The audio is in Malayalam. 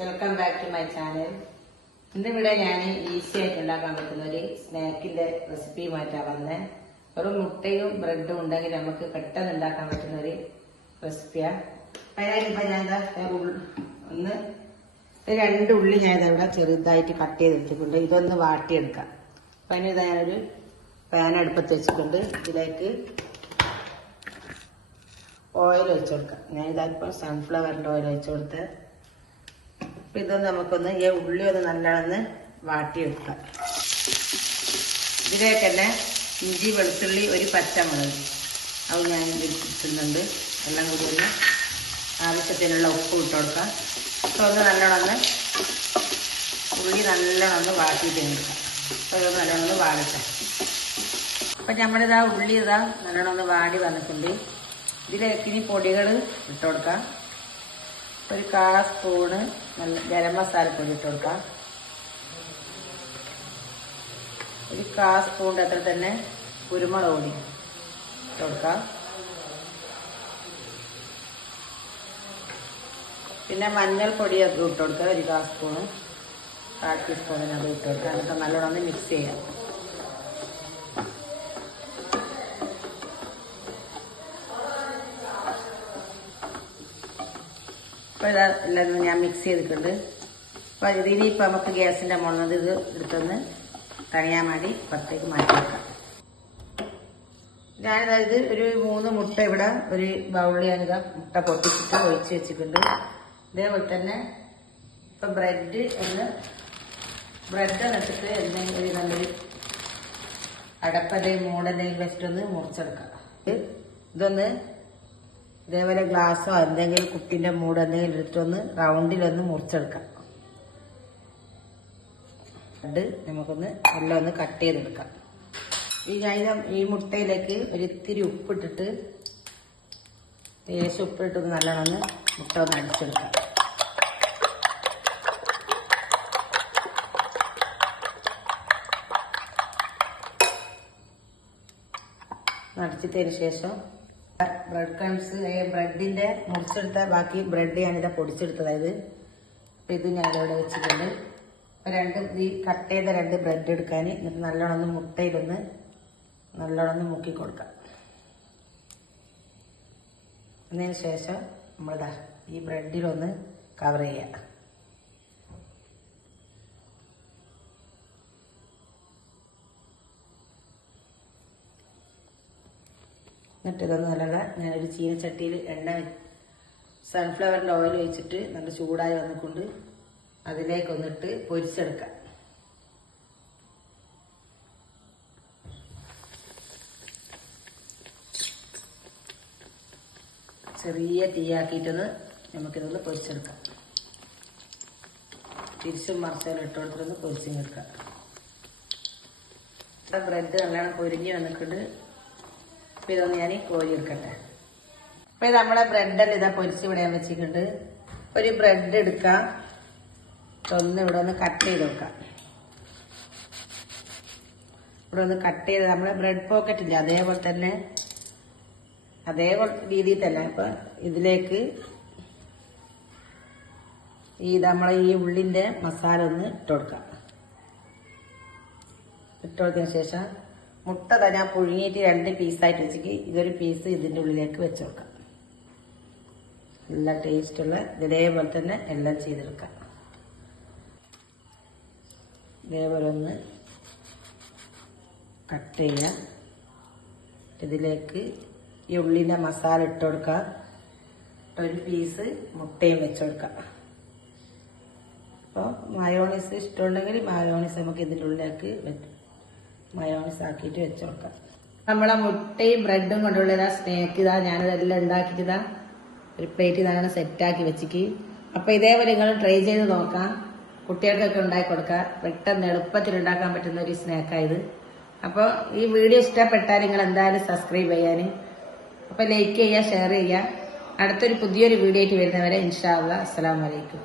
Welcome back to my channel. ഇന്നിവിടെ ഞാൻ ഈസി ആയിട്ട് ഉണ്ടാക്കാൻ പറ്റുന്ന ഒരു സ്നാക്കിന്റെ റെസിപ്പിയുമായിട്ടാണ് വന്നത് വെറും മുട്ടയും ബ്രെഡും ഉണ്ടെങ്കിൽ നമുക്ക് പെട്ടെന്ന് ഉണ്ടാക്കാൻ പറ്റുന്ന ഒരു റെസിപ്പിയാണ് ഇപ്പൊ ഞാൻ ഒന്ന് രണ്ട് ഉള്ളി ഞാൻ ഇതവിടെ ചെറുതായിട്ട് കട്ട് വെച്ചിട്ടുണ്ട് ഇതൊന്ന് വാട്ടിയെടുക്കാം. അപ്പൊ അതിന് ഞാനൊരു പാൻ അടുപ്പത്ത് വെച്ചിട്ടുണ്ട്. ഇതിലേക്ക് ഓയിൽ ഒഴിച്ചു കൊടുക്കാം. ഞാൻ ഇതായിപ്പോ സൺഫ്ലവറിന്റെ ഓയിൽ ഒഴിച്ചു കൊടുത്ത് അപ്പൊ ഇതൊന്ന് നമുക്കൊന്ന് ഈ ഉള്ളി ഒന്ന് നല്ലോണം വാട്ടിയെടുക്കാം. ഇതിലേക്ക് തന്നെ ഇഞ്ചി വെളുത്തുള്ളി ഒരു പച്ചമുളക്. അത് ഞാൻ ഇതിൽ ഇട്ടുന്നുണ്ട് എല്ലാം കൂടി ഒന്ന് ആവശ്യത്തിനുള്ള ഉപ്പ് ഇട്ട് കൊടുക്കാം. അപ്പോൾ ഒന്ന് നല്ലോണം ഒന്ന് ഉള്ളി നല്ലോണം ഒന്ന് വാട്ടിയിട്ട് എടുക്കാം അപ്പോൾ ഇത് നല്ലോണം ഒന്ന് വാടിക്കാം അപ്പം നമ്മളിതാ ഉള്ളി ഇതാ നല്ലോണം ഒന്ന് വാടി വന്നിട്ടുണ്ട്. ഇതിലേക്ക് ഇനി പൊടികൾ ഇട്ട് കൊടുക്കാം. ഒരു കാ സ്പൂണ് നല്ല ഗരം മസാലപ്പൊടി ഇട്ട് കൊടുക്കാം. ഒരു കാ സ്പൂണിന്റെ അത്ര തന്നെ കുരുമുളക് പൊടി ഇട്ട് കൊടുക്കാം. പിന്നെ മഞ്ഞൾപ്പൊടി അത് ഇട്ട് കൊടുക്കുക ഒരു കാ സ്പൂണ്. കാൽ ടീസ്പൂണിന് അത് ഇട്ട് കൊടുക്കുക എന്നിട്ട് നല്ലോണം ഒന്ന് മിക്സ് ചെയ്യാം. ഇതാ എല്ലാം ഞാൻ മിക്സ് ചെയ്തിട്ടുണ്ട്. അപ്പോൾ ഇതിനി ഇപ്പം നമുക്ക് ഗ്യാസിന്റെ മുളത് ഇത് എടുത്തൊന്ന് തണിയാൻ വേണ്ടി പുറത്തേക്ക് മാറ്റി വെക്കാം. ഞാനിതായത് ഒരു മൂന്ന് മുട്ട ഇവിടെ ഒരു ബൗളിൽ ഞാനിതാ മുട്ട പൊട്ടിച്ചിട്ട് ഒഴിച്ച് വെച്ചിട്ടുണ്ട്. ഇതേപോലെ തന്നെ ഇപ്പം ബ്രെഡ് ഒന്ന് ബ്രെഡ് വെച്ചിട്ട് എന്തെങ്കിലും ഒരു നല്ലൊരു അടപ്പതയും മൂടന്റെയും വെച്ചിട്ടൊന്ന് മുറിച്ചെടുക്കാം. ഇത് ഇതൊന്ന് ഇതേപോലെ ഗ്ലാസ്സോ എന്തെങ്കിലും കുപ്പിന്റെ മൂട് എന്തെങ്കിലും എടുത്തിട്ടൊന്ന് റൗണ്ടിലൊന്ന് മുറിച്ചെടുക്കാം. അത് നമുക്കൊന്ന് എല്ലാം ഒന്ന് കട്ട് ചെയ്തെടുക്കാം. ഈ കഴിഞ്ഞ ഈ മുട്ടയിലേക്ക് ഒരു ഇത്തിരി ഉപ്പിട്ടിട്ട് ലേശം ഉപ്പിട്ടിട്ട് നല്ലോണം ഒന്ന് മുട്ട ഒന്ന് അടിച്ചെടുക്കാം. അടിച്ചിട്ടതിന് ശേഷം ബ്രെഡ് ക്രംസ് ബ്രെഡിന്റെ മുറിച്ചെടുത്ത ബാക്കി ബ്രെഡ് ഞാനിവിടെ പൊടിച്ചെടുത്തതായത് അപ്പൊ ഇത് ഞാൻ ഇവിടെ വെച്ചിട്ടുണ്ട്. രണ്ട് ഈ കട്ട് ചെയ്ത രണ്ട് ബ്രെഡ് എടുക്കാൻ. എന്നിട്ട് നല്ലോണം ഒന്ന് മുട്ടയിലൊന്ന് നല്ലോണം മുക്കി കൊടുക്കാം. അതിന് ശേഷം നമ്മളിതാ ഈ ബ്രെഡിലൊന്ന് കവർ ചെയ്യാം. എന്നിട്ട് ഇതൊന്ന് നല്ല ഒരു ചീനച്ചട്ടിയിൽ എണ്ണ സൺഫ്ലവറിന്റെ ഓയിൽ ഒഴിച്ചിട്ട് നല്ല ചൂടായി വന്നിക്കൊണ്ട് അതിലേക്ക് ഒന്നിട്ട് പൊരിച്ചെടുക്കാം. ചെറിയ തീയാക്കിയിട്ടൊന്ന് നമുക്കിതൊന്ന് പൊരിച്ചെടുക്കാം. തിരിച്ചും മറിച്ചാലും ഇട്ട് കൊടുത്തിട്ടൊന്ന് പൊരിച്ചെടുക്കാം ബ്രെഡ് നല്ലോണം പൊരിഞ്ഞ് വന്നിട്ടുണ്ട്. അപ്പൊ ഇതൊന്ന് ഞാൻ കോരി എടുക്കട്ടെ. അപ്പൊ ഇത് നമ്മളെ ബ്രെഡെല്ലാം ഇതാ പൊരിച്ച് ഇവിടെ ഞാൻ വെച്ചിട്ടുണ്ട്. ഒരു ബ്രെഡ് എടുക്കാം. ഒന്ന് ഇവിടെ ഒന്ന് കട്ട് ചെയ്ത് വെക്കാം. ഇവിടെ ഒന്ന് കട്ട് ചെയ്ത് നമ്മളെ ബ്രെഡ് പോക്കറ്റ് ഇല്ല അതേപോലെ തന്നെ അതേ രീതിയിൽ തന്നെ അപ്പൊ ഇതിലേക്ക് ഈ നമ്മളെ ഈ ഉള്ളിന്റെ മസാല ഒന്ന് ഇട്ട് കൊടുക്കാം. ഇട്ട് കൊടുത്തതിന് ശേഷം മുട്ട തന്നെ പുഴുങ്ങിയിട്ട് രണ്ട് പീസായിട്ട് വെച്ചിട്ട് ഇതൊരു പീസ് ഇതിന്റെ ഉള്ളിലേക്ക് വെച്ച് നല്ല ടേസ്റ്റുള്ള ഇതേപോലെ തന്നെ എല്ലാം ചെയ്തെടുക്കാം. ഇതേപോലെ ഒന്ന് കട്ട് ചെയ്യാം. ഇതിലേക്ക് ഈ ഉള്ളിന്റെ മസാല ഇട്ട് കൊടുക്കാം ഒരു പീസ് മുട്ടയും വെച്ച് കൊടുക്കാം. അപ്പോൾ മയോണീസ് ഇഷ്ടമുണ്ടെങ്കിൽ മയോണീസ് നമുക്ക് ഇതിന്റെ ഉള്ളിലേക്ക് വെച്ച് മയോണീസ് ആക്കിയിട്ട് വെച്ച് കൊടുക്കാം നമ്മളെ മുട്ടയും ബ്രെഡും കൊണ്ടുള്ള ഇതാ സ്നേക്ക് ഇതാ ഞാനിതെല്ലാം ഉണ്ടാക്കിയിട്ട് ഇതാ ഒരു പ്ലേറ്റ് ഇതാണ് സെറ്റാക്കി വെച്ചിക്ക്. അപ്പോൾ ഇതേപോലെ നിങ്ങൾ ട്രൈ ചെയ്ത് നോക്കാം. കുട്ടികൾക്കൊക്കെ ഉണ്ടാക്കി കൊടുക്കാം. പെട്ടെന്ന് എളുപ്പത്തിൽ ഉണ്ടാക്കാൻ പറ്റുന്ന ഒരു സ്നാക്കായത് അപ്പോൾ ഈ വീഡിയോ ഇഷ്ടപ്പെട്ടാൽ നിങ്ങൾ എന്തായാലും സബ്സ്ക്രൈബ് ചെയ്യാൻ അപ്പോൾ ലൈക്ക് ചെയ്യുക ഷെയർ ചെയ്യുക അടുത്തൊരു പുതിയൊരു വീഡിയോ ആയിട്ട് വരുന്നവരെ ഇൻഷാ അലൈക്കും.